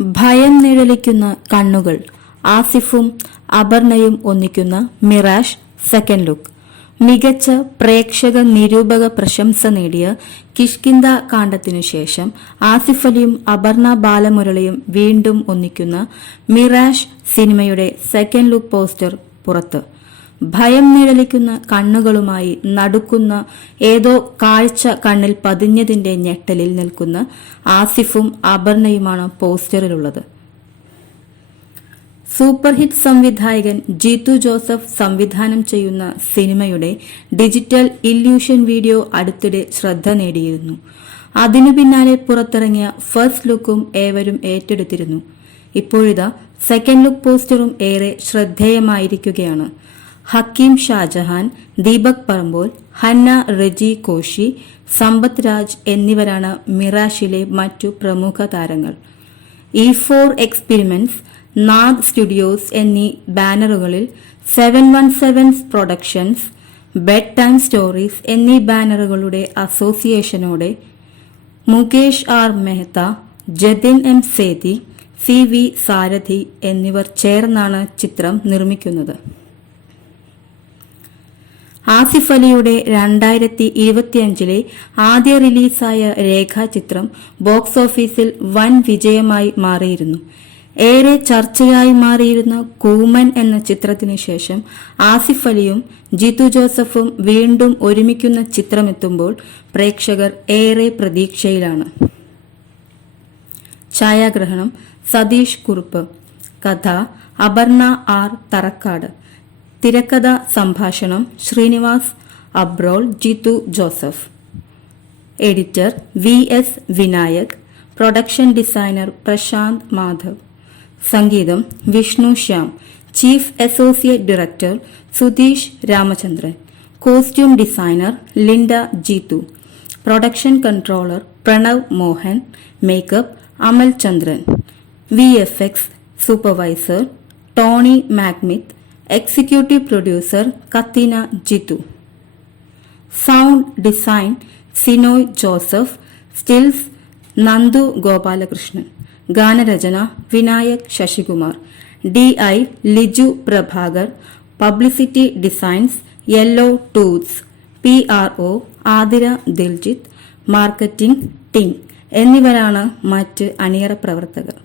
ഭയം നിഴലിക്കുന്ന കണ്ണുകൾ. ആസിഫും അപർണയും ഒന്നിക്കുന്ന മിറാഷ് സെക്കൻഡ് ലുക്ക് മികച്ച പ്രേക്ഷക നിരൂപക പ്രശംസ നേടിയ കിഷ്കിന്ദ കാണ്ഡത്തിനു ശേഷം ആസിഫ് അലിയും അപർണ ബാലമുരളിയും വീണ്ടും ഒന്നിക്കുന്ന മിറാഷ് സിനിമയുടെ സെക്കൻഡ് ലുക്ക് പോസ്റ്റർ പുറത്ത്. ഭയം നിഴലിക്കുന്ന കണ്ണുകളുമായി നടുക്കുന്ന ഏതോ കാഴ്ച കണ്ണിൽ പതിഞ്ഞതിന്റെ ഞെട്ടലിൽ നിൽക്കുന്ന ആസിഫും അപർണയുമാണ് പോസ്റ്ററിലുള്ളത്. സൂപ്പർ ഹിറ്റ് സംവിധായകൻ ജീതു ജോസഫ് സംവിധാനം ചെയ്യുന്ന സിനിമയുടെ ഡിജിറ്റൽ ഇല്യൂഷൻ വീഡിയോ അടുത്തിടെ ശ്രദ്ധ നേടിയിരുന്നു. അതിനു പിന്നാലെ പുറത്തിറങ്ങിയ ഫസ്റ്റ് ലുക്കും ഏവരും ഏറ്റെടുത്തിരുന്നു. ഇപ്പോഴിതാ സെക്കൻഡ് ലുക്ക് പോസ്റ്ററും ഏറെ ശ്രദ്ധേയമായിരിക്കുകയാണ്. ഹക്കീം ഷാജഹാൻ ദീപക് പറമ്പോൽ ഹന്ന റെജി കോശി സമ്പത്ത് രാജ് എന്നിവരാണ് മിറാഷിലെ മറ്റു പ്രമുഖ താരങ്ങൾ. E four experiments Nag studios എന്നീ ബാനറുകളിൽ seven one sevens productions bedtime stories എന്നീ ബാനറുകളുടെ അസോസിയേഷനോടെ Mukesh R Mehta Jatin M Sethi C V Sarathy എന്നിവർ ചേർന്നാണ് ചിത്രം നിർമ്മിക്കുന്നത്. ആസിഫ് അലിയുടെ രണ്ടായിരത്തി ഇരുപത്തിയഞ്ചിലെ ആദ്യ റിലീസായ രേഖാചിത്രം ബോക്സ് ഓഫീസിൽ വൻ വിജയമായി മാറിയിരുന്നു. ഏറെ ചർച്ചയായി മാറിയിരുന്ന കൂമൻ എന്ന ചിത്രത്തിന് ശേഷം ആസിഫ് അലിയും ജിതു ജോസഫും വീണ്ടും ഒരുമിക്കുന്ന ചിത്രമെത്തുമ്പോൾ പ്രേക്ഷകർ ഏറെ പ്രതീക്ഷയിലാണ്. ഛായാഗ്രഹണം സതീഷ് കുറുപ്പ്. കഥ അപർണ ആർ തറക്കാട്. തിരക്കഥ സംഭാഷണം Srinivas Abrol Jithu Joseph. Editor V S Vinayak production designer Prasanth Madhav. സംഗീതം Vishnu Shyam chief associate director Sudheesh Ramachandran. Costume designer Linda Jeethu. Production controller Pranav Mohan makeup Amal Chandran. V F X supervisor Tony Magmith executive producer Katheena Jithu sound design Sinoy Joseph stills Nandu Gopalakrishnan ഗാനരചന Vinayak Sasikumar D I Liju Prabhakar publicity designs yellow tooths P R O Athira Diljith marketing ടിങ് എന്നിവരാണ് മറ്റ് അണിയറ പ്രവർത്തകർ